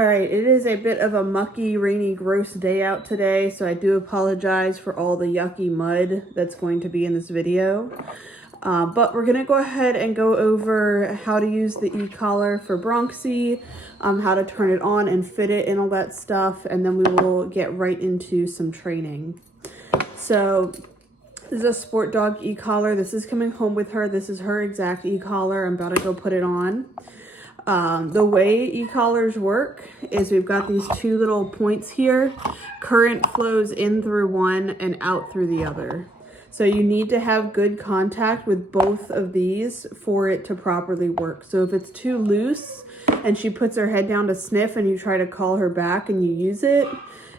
All right, it is a bit of a mucky, rainy, gross day out today, so I do apologize for all the yucky mud that's going to be in this video. But we're gonna go ahead and go over how to use the e-collar for Bronxie, how to turn it on and fit it and all that stuff, and then we will get right into some training. So this is a sport dog e-collar. This is coming home with her. This is her exact e-collar. I'm about to go put it on. The way e-collars work is we've got these two little points here. Current flows in through one and out through the other. So you need to have good contact with both of these for it to properly work. So if it's too loose and she puts her head down to sniff and you try to call her back and you use it,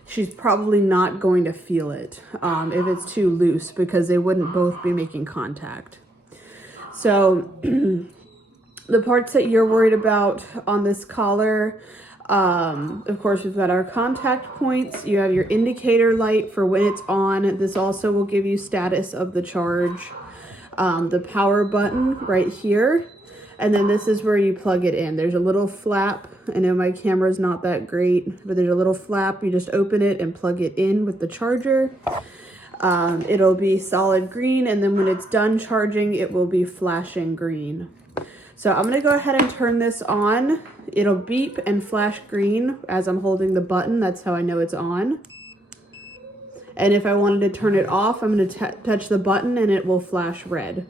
she's probably not going to feel it if it's too loose, because they wouldn't both be making contact. So the parts that you're worried about on this collar, of course, we've got our contact points. You have your indicator light for when it's on. This also will give you status of the charge. The power button right here. And then this is where you plug it in. There's a little flap. I know my camera's not that great, but there's a little flap. You just open it and plug it in with the charger. It'll be solid green, and then when it's done charging, it will be flashing green. So I'm gonna go ahead and turn this on. It'll beep and flash green as I'm holding the button. That's how I know it's on. And if I wanted to turn it off, I'm gonna touch the button and it will flash red.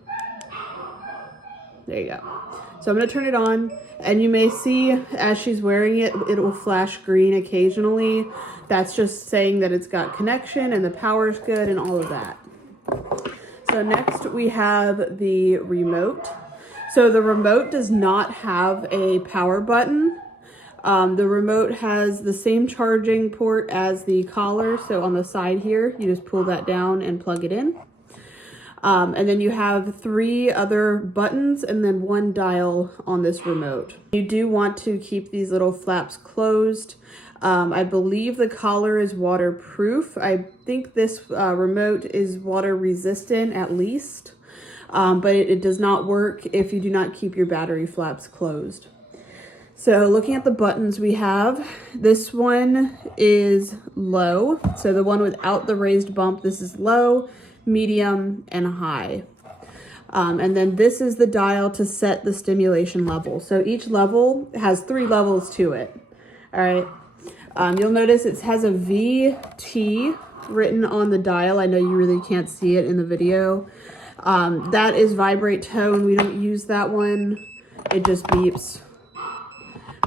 There you go. So I'm gonna turn it on, and you may see as she's wearing it, it will flash green occasionally. That's just saying that it's got connection and the power's good and all of that. So next we have the remote. So the remote does not have a power button. The remote has the same charging port as the collar. So on the side here, you just pull that down and plug it in. And then you have 3 other buttons and then 1 dial on this remote. You do want to keep these little flaps closed. I believe the collar is waterproof. I think this remote is water resistant at least. But it does not work if you do not keep your battery flaps closed. So looking at the buttons we have, this one is low. So the one without the raised bump, this is low, medium, and high. And then this is the dial to set the stimulation level. So each level has 3 levels to it. All right. You'll notice it has a VT written on the dial. I know you really can't see it in the video. That is vibrate tone. We don't use that one. It just beeps.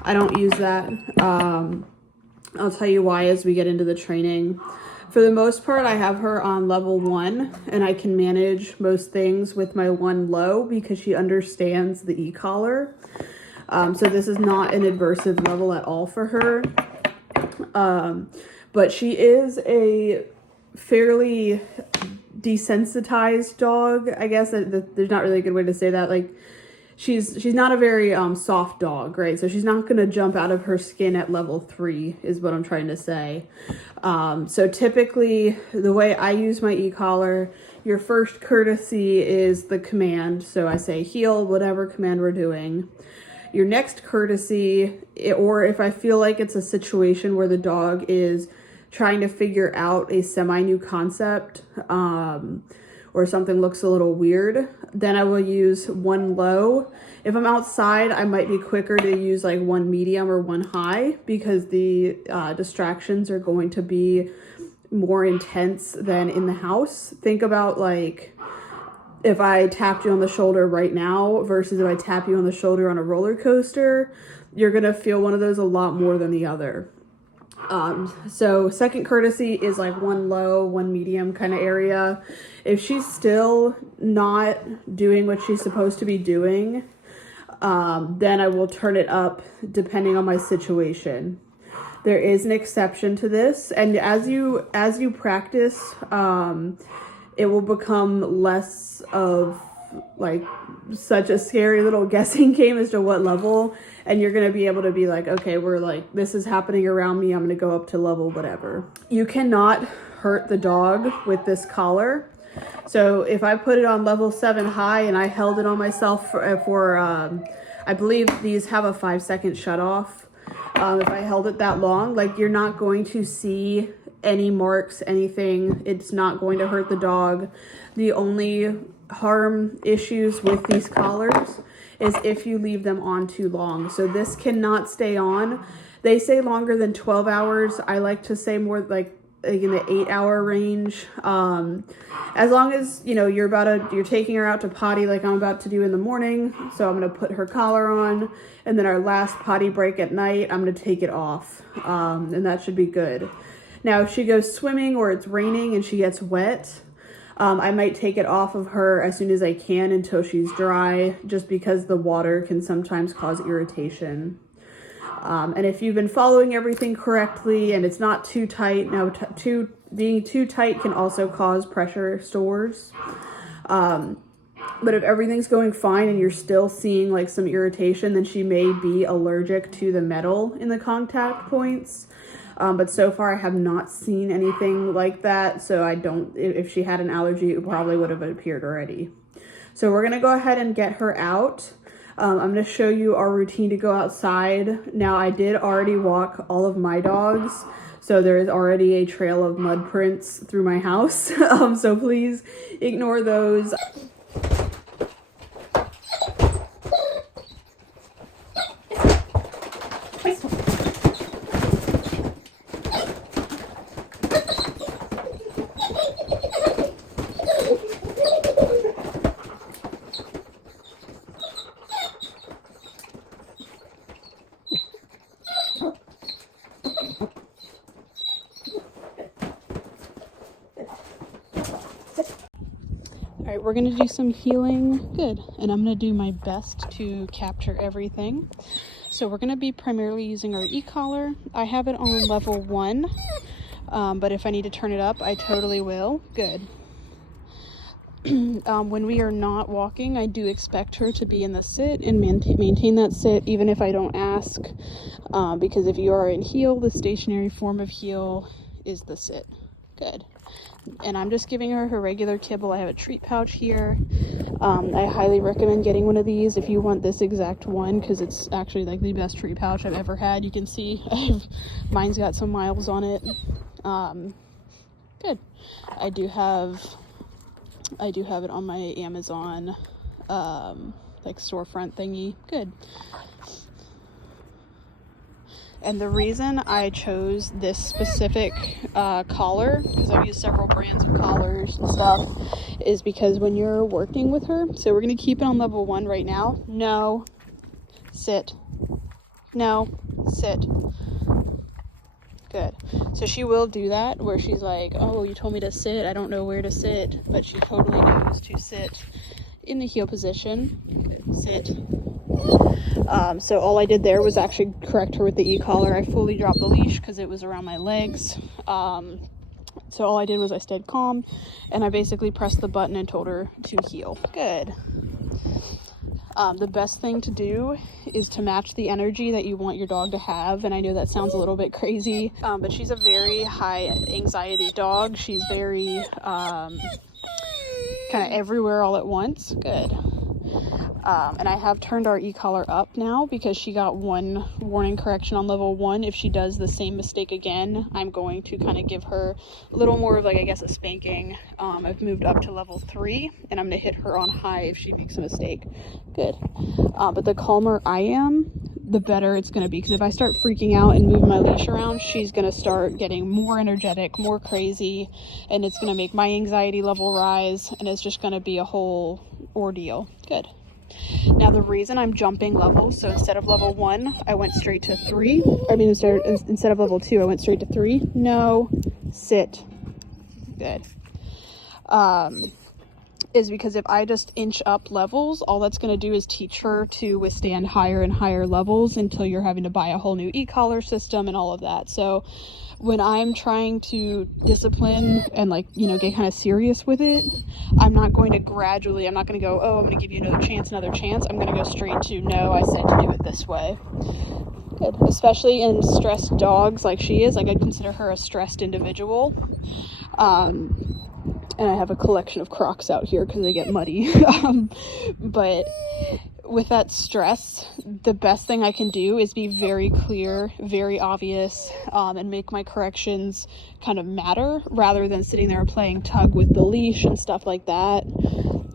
I don't use that. I'll tell you why as we get into the training. For the most part, I have her on level 1, and I can manage most things with my 1 low because she understands the e-collar. So this is not an adversive level at all for her. But she is a fairly desensitized dog, I guess. There's not really a good way to say that. Like, she's not a very soft dog, right? So she's not going to jump out of her skin at level 3 is what I'm trying to say. So typically the way I use my e-collar, your first courtesy is the command. So I say heel, whatever command we're doing. Your next courtesy, or if I feel like it's a situation where the dog is trying to figure out a semi-new concept, or something looks a little weird, then I will use 1 low. If I'm outside, I might be quicker to use like 1 medium or 1 high, because the distractions are going to be more intense than in the house. Think about like if I tapped you on the shoulder right now versus if I tap you on the shoulder on a roller coaster, you're gonna feel one of those a lot more than the other. So second courtesy is like 1 low, 1 medium kind of area. If she's still not doing what she's supposed to be doing, then I will turn it up depending on my situation. There is an exception to this, and as you practice, it will become less of like such a scary little guessing game as to what level, and you're going to be able to be like, okay, we're like, this is happening around me, I'm going to go up to level whatever. You cannot hurt the dog with this collar. So if I put it on level 7 high and I held it on myself for I believe these have a 5-second shut off. If I held it that long, like, you're not going to see any marks, anything. It's not going to hurt the dog. The only harm issues with these collars is if you leave them on too long. So this cannot stay on. They say longer than 12 hours. I like to say more like in the 8-hour range. As long as, you know, you're taking her out to potty like I'm about to do in the morning. So I'm going to put her collar on, and then our last potty break at night, I'm going to take it off. And that should be good. Now, if she goes swimming or it's raining and she gets wet, I might take it off of her as soon as I can until she's dry, just because the water can sometimes cause irritation. And if you've been following everything correctly and it's not too tight, now being too tight can also cause pressure sores. But if everything's going fine and you're still seeing like some irritation, then she may be allergic to the metal in the contact points. But so far I have not seen anything like that. So if she had an allergy, it probably would have appeared already. So we're going to go ahead and get her out. I'm going to show you our routine to go outside. Now, I did already walk all of my dogs, so there is already a trail of mud prints through my house. So please ignore those. All right, we're gonna do some healing. Good. And I'm gonna do my best to capture everything. So we're gonna be primarily using our e-collar. I have it on level 1, but if I need to turn it up, I totally will. Good. When we are not walking, I do expect her to be in the sit and maintain that sit, even if I don't ask, because if you are in heel, the stationary form of heel is the sit. Good. And I'm just giving her regular kibble. I have a treat pouch here. I highly recommend getting one of these if you want this exact one, because it's actually like the best treat pouch I've ever had. You can see mine's got some miles on it. Good. I do have it on my Amazon like storefront thingy. Good. And the reason I chose this specific collar, because I've used several brands of collars and stuff, is because when you're working with her, so we're going to keep it on level 1 right now. No, sit. No, sit. Good. So she will do that where she's like, oh, you told me to sit. I don't know where to sit. But she totally knows to sit in the heel position. Sit. So all I did there was actually correct her with the e-collar. I fully dropped the leash because it was around my legs. So all I did was I stayed calm and I basically pressed the button and told her to heel. Good. The best thing to do is to match the energy that you want your dog to have. And I know that sounds a little bit crazy, but she's a very high anxiety dog. She's very kind of everywhere all at once. Good. And I have turned our e-collar up now because she got one warning correction on level 1. If she does the same mistake again, I'm going to kind of give her a little more of like, I guess, a spanking. I've moved up to level 3 and I'm going to hit her on high if she makes a mistake. Good. But the calmer I am, the better it's going to be, because if I start freaking out and moving my leash around, she's going to start getting more energetic, more crazy, and it's going to make my anxiety level rise, and it's just going to be a whole ordeal. Good. Now the reason I'm jumping levels, so instead of level 1, I went straight to 3. I mean, instead of level 2, I went straight to 3. No, sit. Good. Is because if I just inch up levels, all that's going to do is teach her to withstand higher and higher levels until you're having to buy a whole new e-collar system and all of that. So when I'm trying to discipline and, like, you know, get kind of serious with it, I'm not going to gradually, I'm not going to go, oh, I'm going to give you another chance. I'm going to go straight to, no, I said to do it this way. Good. Especially in stressed dogs like she is. Like, I'd consider her a stressed individual. And I have a collection of Crocs out here because they get muddy. But with that stress, the best thing I can do is be very clear, very obvious, and make my corrections kind of matter rather than sitting there playing tug with the leash and stuff like that.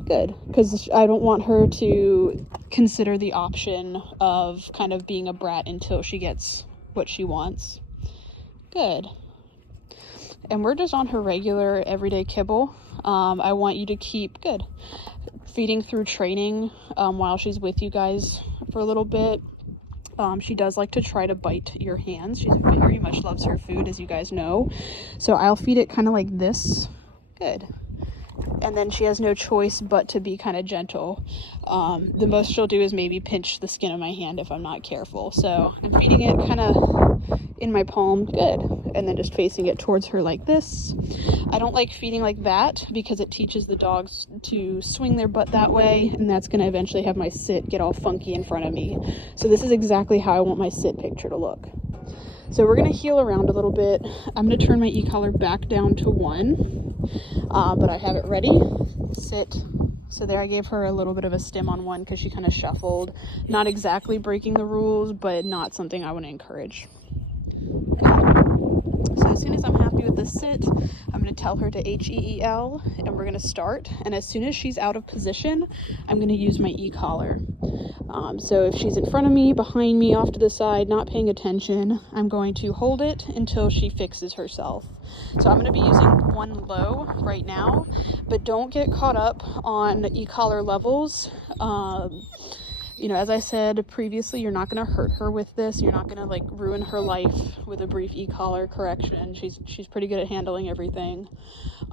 Good, because I don't want her to consider the option of kind of being a brat until she gets what she wants. Good. And we're just on her regular everyday kibble. I want you to keep good feeding through training while she's with you guys for a little bit. She does like to try to bite your hands. She very much loves her food, as you guys know. So I'll feed it kind of like this. Good. And then she has no choice but to be kind of gentle. The most she'll do is maybe pinch the skin of my hand if I'm not careful. So I'm feeding it kind of in my palm. Good. And then just facing it towards her like this. I don't like feeding like that because it teaches the dogs to swing their butt that way, and that's going to eventually have my sit get all funky in front of me. So this is exactly how I want my sit picture to look. So we're going to heel around a little bit. I'm going to turn my e-collar back down to 1, but I have it ready. Sit. So there I gave her a little bit of a stim on 1 because she kind of shuffled. Not exactly breaking the rules, but not something I want to encourage. So as soon as I'm happy with the sit, I'm going to tell her to H-E-E-L, and we're going to start. And as soon as she's out of position, I'm going to use my e-collar. So if she's in front of me, behind me, off to the side, not paying attention, I'm going to hold it until she fixes herself. So I'm going to be using 1 low right now, but don't get caught up on e-collar levels. You know, as I said previously, you're not going to hurt her with this. You're not going to like ruin her life with a brief e-collar correction. She's pretty good at handling everything.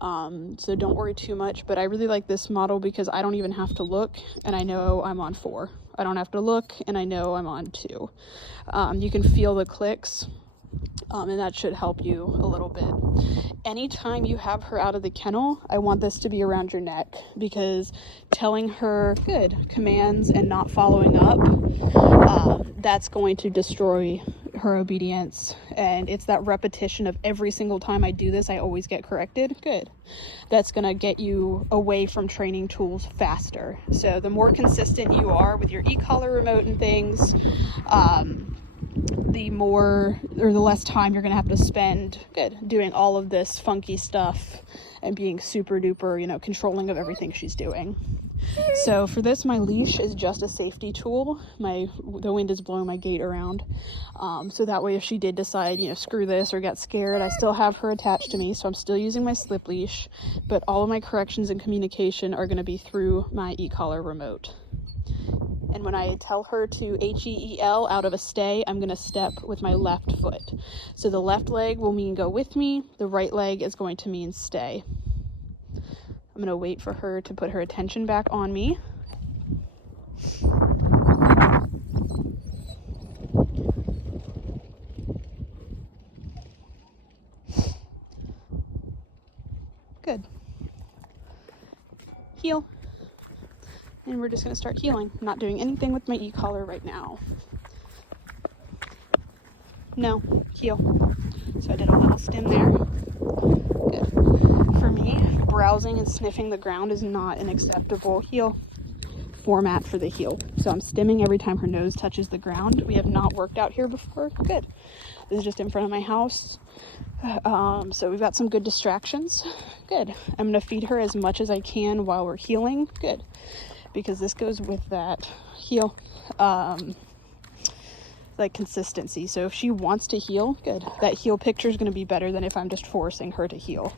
So don't worry too much, but I really like this model because I don't even have to look and I know I'm on 4. I don't have to look and I know I'm on 2. You can feel the clicks. And that should help you a little bit. Anytime you have her out of the kennel, I want this to be around your neck, because telling her good commands and not following up, that's going to destroy her obedience. And it's that repetition of every single time I do this, I always get corrected. Good. That's going to get you away from training tools faster. So the more consistent you are with your e-collar remote and things, the more or the less time you're going to have to spend doing all of this funky stuff and being super duper, you know, controlling of everything she's doing. So for this, my leash is just a safety tool. The wind is blowing my gate around. So that way, if she did decide, you know, screw this or get scared, I still have her attached to me. So I'm still using my slip leash, but all of my corrections and communication are going to be through my e-collar remote. And when I tell her to H-E-E-L out of a stay, I'm going to step with my left foot. So the left leg will mean go with me. The right leg is going to mean stay. I'm going to wait for her to put her attention back on me. Good. Heel. And we're just going to start healing. I'm not doing anything with my e-collar right now. No, heel. So I did a little stim there. Good. For me, browsing and sniffing the ground is not an acceptable heel format for the heel. So I'm stimming every time her nose touches the ground. We have not worked out here before. Good. This is just in front of my house. So we've got some good distractions. Good. I'm going to feed her as much as I can while we're healing. Good. Because this goes with that heel, like consistency. So if she wants to heel, good. That heel picture is going to be better than if I'm just forcing her to heel.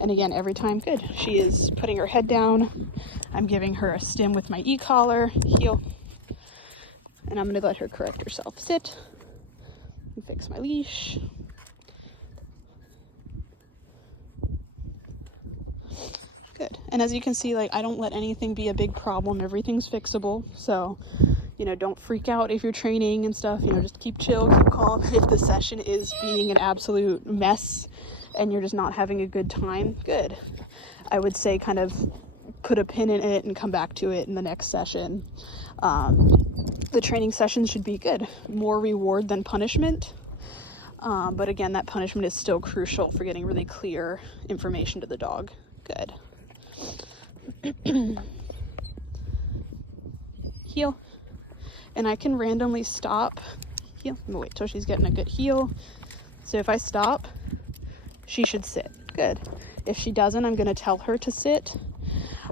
And again, every time, good. She is putting her head down. I'm giving her a stim with my e-collar, heel. And I'm going to let her correct herself. Sit and fix my leash. Good. And as you can see, like, I don't let anything be a big problem. Everything's fixable. So, you know, don't freak out if you're training and stuff. You know, just keep chill, keep calm. If the session is being an absolute mess and you're just not having a good time, good. I would say kind of put a pin in it and come back to it in the next session. The training sessions should be good. More reward than punishment. But again, that punishment is still crucial for getting really clear information to the dog. Good. heel. And I can randomly stop, heel. I'm gonna wait till she's getting a good heel. So if I stop, she should sit. Good. If she doesn't, I'm gonna tell her to sit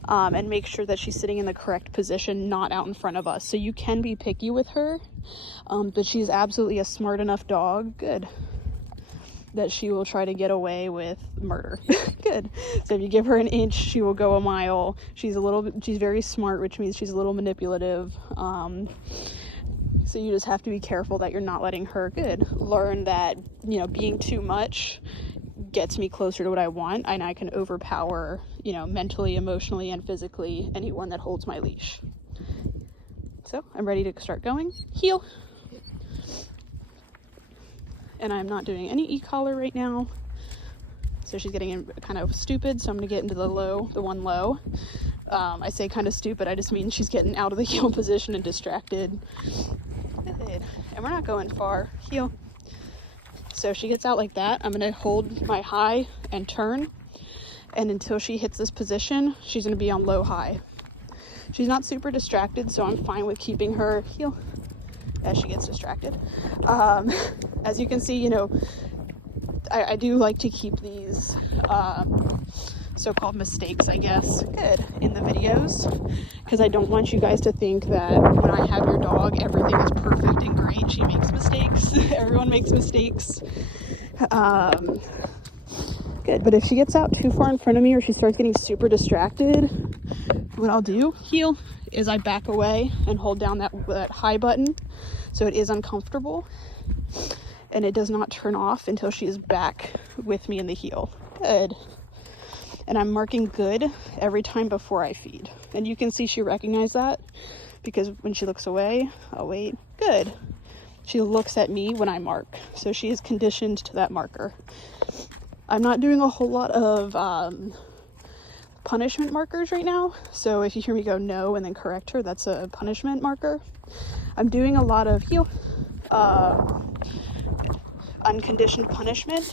and make sure that she's sitting in the correct position, not out in front of us. So you can be picky with her, but she's absolutely a smart enough dog, good, that she will try to get away with murder. Good. So if you give her an inch, she will go a mile. She's very smart, which means she's a little manipulative. So you just have to be careful that you're not letting her, good, learn that, you know, being too much gets me closer to what I want, and I can overpower, you know, mentally, emotionally, and physically anyone that holds my leash. So I'm ready to start going. Heel. And I'm not doing any e-collar right now. So she's getting in kind of stupid, so I'm gonna get into the one low. I say kind of stupid, I just mean she's getting out of the heel position and distracted. Good. And we're not going far. Heel. So she gets out like that. I'm gonna hold my high and turn, and until she hits this position, she's gonna be on low high. She's not super distracted, so I'm fine with keeping her heel as she gets distracted. As you can see, you know, I do like to keep these so-called mistakes, I guess, good, in the videos, because I don't want you guys to think that when I have your dog, everything is perfect and great. She makes mistakes. Everyone makes mistakes. Good, but if she gets out too far in front of me or she starts getting super distracted, what I'll do, heel, is I back away and hold down that high button so it is uncomfortable and it does not turn off until she is back with me in the heel. Good. And I'm marking good every time before I feed. And you can see she recognized that because when she looks away, I'll wait. Good. She looks at me when I mark. So she is conditioned to that marker. I'm not doing a whole lot of punishment markers right now. So if you hear me go no and then correct her, that's a punishment marker. I'm doing a lot of heel, unconditioned punishment.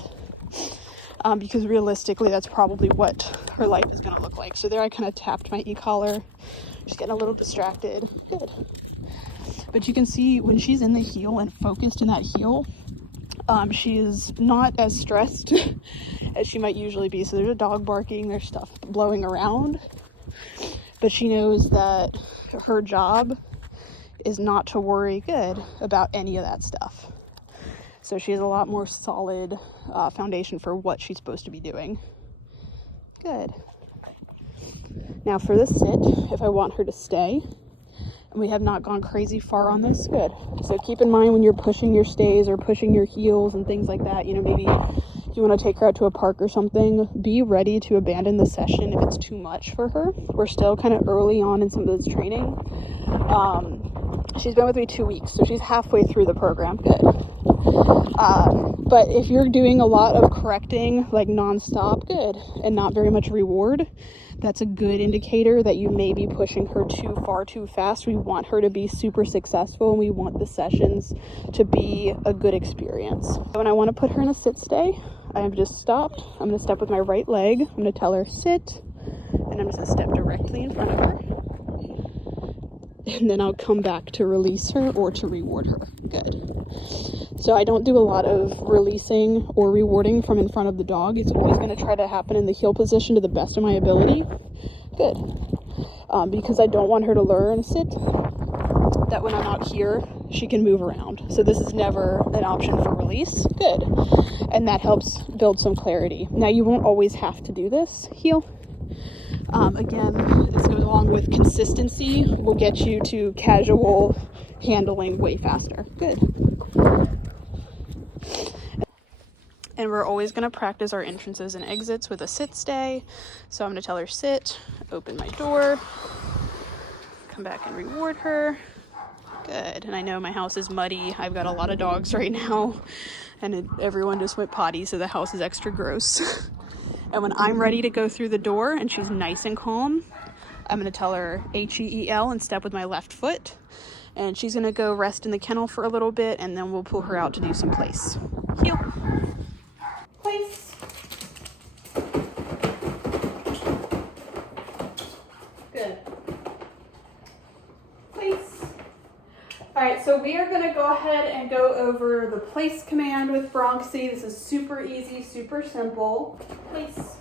Because realistically, that's probably what her life is going to look like. So there I kind of tapped my e-collar. She's getting a little distracted. Good. But you can see when she's in the heel and focused in that heel, she is not as stressed as she might usually be. So there's a dog barking, there's stuff blowing around. But she knows that her job is not to worry, good, about any of that stuff. So she has a lot more solid foundation for what she's supposed to be doing. Good. Now for this sit, if I want her to stay, and we have not gone crazy far on this, good. So keep in mind when you're pushing your stays or pushing your heels and things like that, you know, maybe if you want to take her out to a park or something, be ready to abandon the session if it's too much for her. We're still kind of early on in some of this training. She's been with me 2 weeks, so she's halfway through the program. Good. But if you're doing a lot of correcting, like nonstop, good, and not very much reward, that's a good indicator that you may be pushing her too far too fast. We want her to be super successful, and we want the sessions to be a good experience. When I want to put her in a sit stay, I've just stopped. I'm going to step with my right leg. I'm going to tell her sit, and I'm just going to step directly in front of her. And then I'll come back to release her or to reward her. Good. So I don't do a lot of releasing or rewarding from in front of the dog. It's always going to try to happen in the heel position to the best of my ability. Good. Because I don't want her to learn sit, that when I'm not here, she can move around. So this is never an option for release. Good. And that helps build some clarity. Now you won't always have to do this, heel. Again, this goes along with consistency. Will get you to casual handling way faster. Good. And we're always going to practice our entrances and exits with a sit stay. So I'm going to tell her sit, open my door, come back and reward her. Good. And I know my house is muddy. I've got a lot of dogs right now, and everyone just went potty, so the house is extra gross. And when I'm ready to go through the door and she's nice and calm, I'm going to tell her H-E-E-L and step with my left foot. And she's going to go rest in the kennel for a little bit, and then we'll pull her out to do some place. Heel. Place. Good. Place. so we are gonna go ahead and go over the place command with Bronxie. This is super easy, super simple. Place.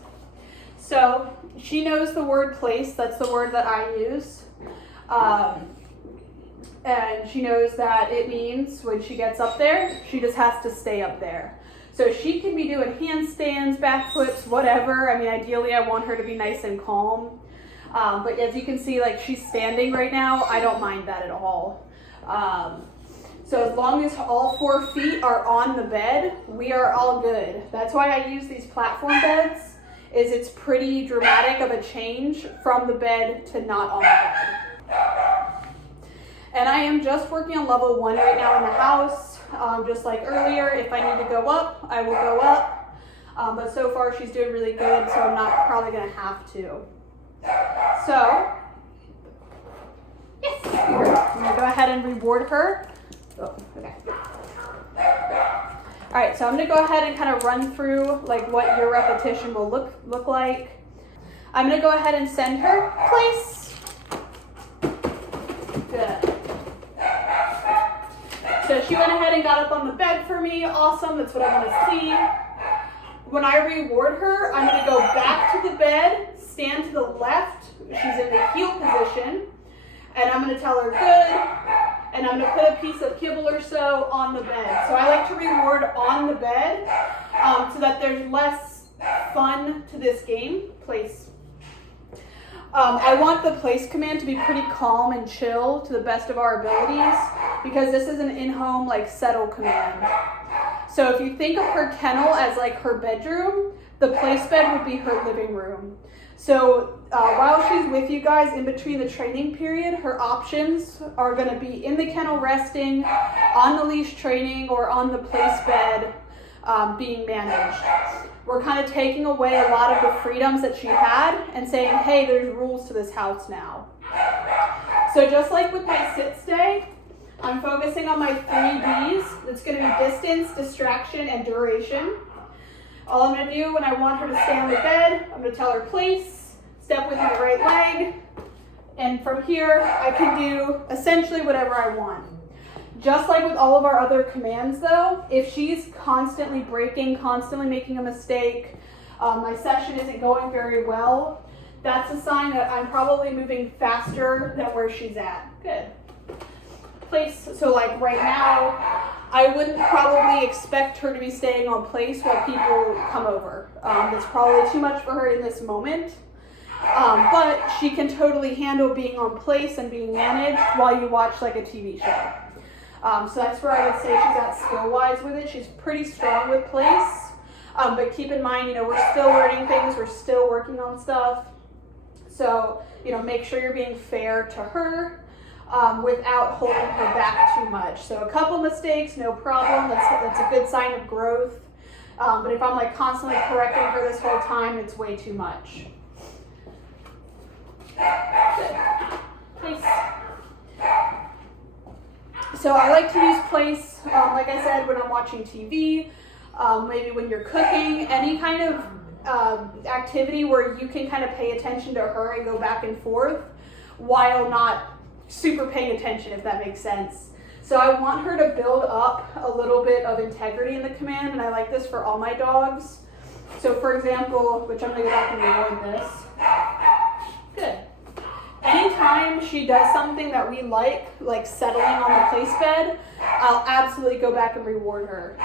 So she knows the word place, that's the word that I use. And she knows that it means when she gets up there, she just has to stay up there. So she can be doing handstands, backflips, whatever. I mean, ideally I want her to be nice and calm. But as you can see, like she's standing right now, I don't mind that at all. So as long as all 4 feet are on the bed, we are all good. That's why I use these platform beds, is it's pretty dramatic of a change from the bed to not on the bed. And I am just working on level 1 right now in the house. Just like earlier, if I need to go up, I will go up. But so far she's doing really good, so I'm not probably gonna have to. So, yes, I'm gonna go ahead and reward her. Oh, okay. All right, so I'm gonna go ahead and kind of run through like what your repetition will look like. I'm gonna go ahead and send her place. Good. So she went ahead and got up on the bed for me. Awesome, that's what I want to see. When I reward her, I'm gonna go back to the bed, stand to the left. She's in the heel position. And I'm gonna tell her good. And I'm gonna put a piece of kibble or so on the bed. So I like to reward on the bed so that there's less fun to this game. Place. I want the place command to be pretty calm and chill to the best of our abilities because this is an in-home like settle command. So if you think of her kennel as like her bedroom, the place bed would be her living room. So while she's with you guys in between the training period, her options are going to be in the kennel resting, on the leash training, or on the place bed being managed. We're kind of taking away a lot of the freedoms that she had and saying, hey, there's rules to this house now. So just like with my sit stay, I'm focusing on my 3 Ds. It's going to be distance, distraction, and duration. All I'm going to do when I want her to stay on the bed, I'm going to tell her place, step with my right leg, and from here I can do essentially whatever I want. Just like with all of our other commands though, if she's constantly breaking, constantly making a mistake, my session isn't going very well, that's a sign that I'm probably moving faster than where she's at. Good. Place, so like right now, I wouldn't probably expect her to be staying on place while people come over. It's probably too much for her in this moment. But she can totally handle being on place and being managed while you watch like a TV show. So that's where I would say she's at skill-wise with it. She's pretty strong with place. But keep in mind, we're still learning things. We're still working on stuff. So, make sure you're being fair to her without holding her back too much. So a couple mistakes, no problem. That's a good sign of growth. But if I'm like constantly correcting her this whole time, it's way too much. Good. Place. So I like to use place, like I said, when I'm watching TV, maybe when you're cooking, any kind of activity where you can kind of pay attention to her and go back and forth while not super paying attention, if that makes sense. So I want her to build up a little bit of integrity in the command, and I like this for all my dogs. So for example, which I'm going to go back and reward this. Good. Anytime she does something that we like settling on the place bed, I'll absolutely go back and reward her.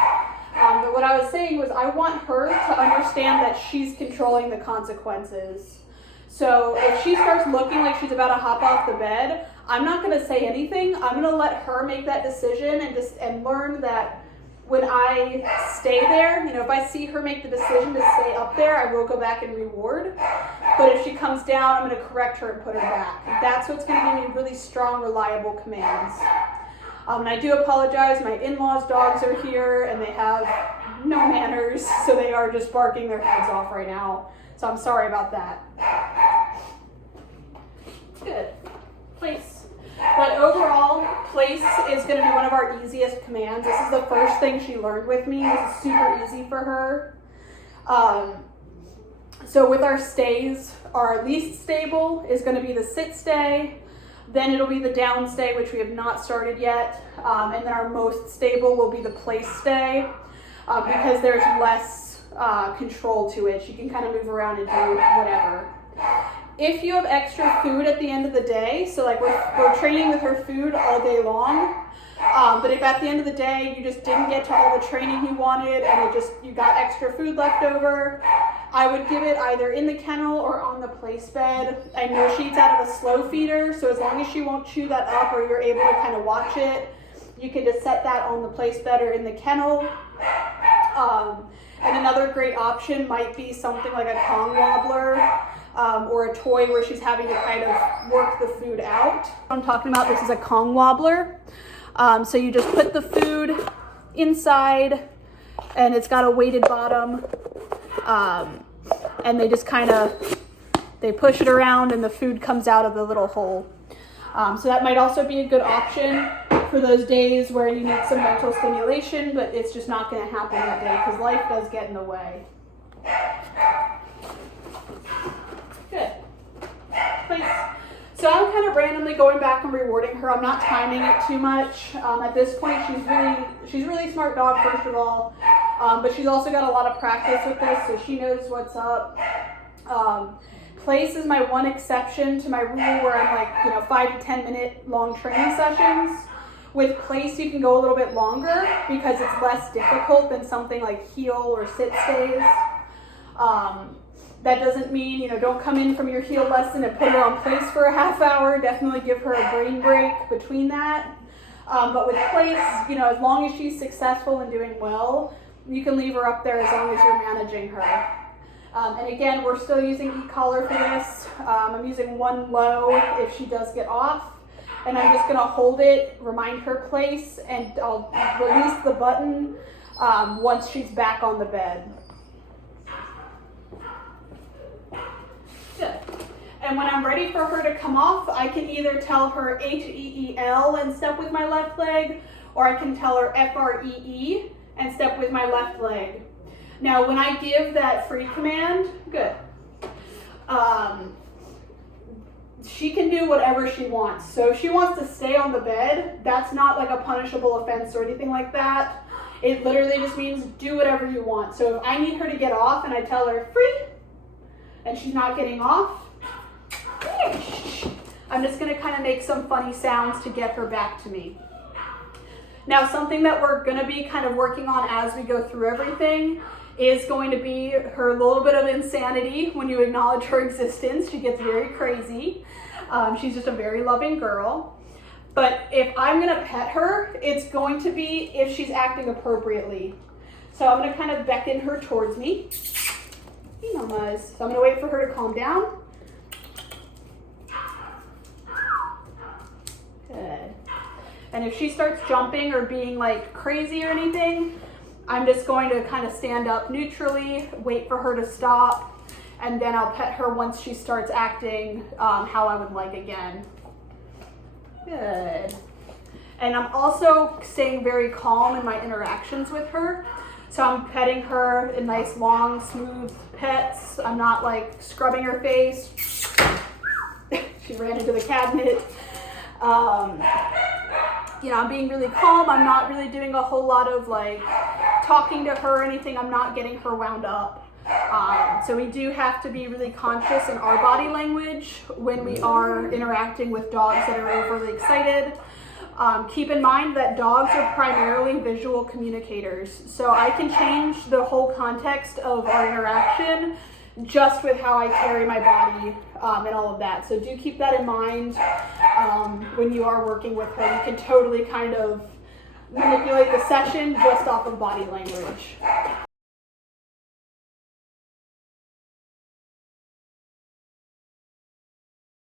But what I was saying was I want her to understand that she's controlling the consequences. So if she starts looking like she's about to hop off the bed, I'm not going to say anything. I'm going to let her make that decision and learn that when I stay there, if I see her make the decision to stay up there, I will go back and reward. But if she comes down, I'm going to correct her and put her back. That's what's going to give me really strong, reliable commands. And I do apologize. My in-laws' dogs are here, and they have no manners, so they are just barking their heads off right now. So I'm sorry about that. Good. Place. But overall, place is going to be one of our easiest commands. This is the first thing she learned with me. This is super easy for her. So with our stays, our least stable is going to be the sit stay. Then it'll be the down stay, which we have not started yet. And then our most stable will be the place stay because there's less control to it. She can kind of move around and do whatever. If you have extra food at the end of the day, so like we're training with her food all day long, but if at the end of the day you just didn't get to all the training you wanted and you got extra food left over, I would give it either in the kennel or on the place bed. I know she eats out of a slow feeder, so as long as she won't chew that up or you're able to kind of watch it, you can just set that on the place bed or in the kennel. And another great option might be something like a Kong wobbler or a toy where she's having to kind of work the food out. I'm talking about this is a Kong wobbler. So you just put the food inside and it's got a weighted bottom. And they just they push it around and the food comes out of the little hole. So that might also be a good option for those days where you need some mental stimulation, but it's just not going to happen that day because life does get in the way. Good. Place. So I'm kind of randomly going back and rewarding her. I'm not timing it too much. At this point, she's really smart dog, first of all, but she's also got a lot of practice with this, so she knows what's up. Place is my one exception to my rule where I'm like, 5 to 10 minute long training sessions. With place, you can go a little bit longer because it's less difficult than something like heel or sit stays. That doesn't mean, don't come in from your heel lesson and put her on place for a half hour. Definitely give her a brain break between that. But with place, as long as she's successful and doing well, you can leave her up there as long as you're managing her. And again, we're still using e-collar for this. I'm using one low if she does get off. And I'm just gonna hold it, remind her place, and I'll release the button once she's back on the bed. Good. And when I'm ready for her to come off, I can either tell her H-E-E-L and step with my left leg, or I can tell her F-R-E-E and step with my left leg. Now, when I give that free command, good. She can do whatever she wants. So if she wants to stay on the bed, that's not like a punishable offense or anything like that. It literally just means do whatever you want. So if I need her to get off and I tell her free, and she's not getting off, I'm just gonna kind of make some funny sounds to get her back to me. Now, something that we're gonna be kind of working on as we go through everything is going to be her little bit of insanity when you acknowledge her existence. She gets very crazy. She's just a very loving girl. But if I'm gonna pet her, it's going to be if she's acting appropriately. So I'm gonna kind of beckon her towards me. Hey, mamas. So I'm gonna wait for her to calm down. Good. And if she starts jumping or being like crazy or anything, I'm just going to kind of stand up neutrally, wait for her to stop, and then I'll pet her once she starts acting how I would like again. Good. And I'm also staying very calm in my interactions with her. So I'm petting her in nice, long, smooth pets. I'm not like scrubbing her face. She ran into the cabinet. I'm being really calm. I'm not really doing a whole lot of like talking to her or anything. I'm not getting her wound up. So we do have to be really conscious in our body language when we are interacting with dogs that are overly excited. Keep in mind that dogs are primarily visual communicators. So I can change the whole context of our interaction just with how I carry my body and all of that. So do keep that in mind when you are working with her. You can totally kind of manipulate the session just off of body language.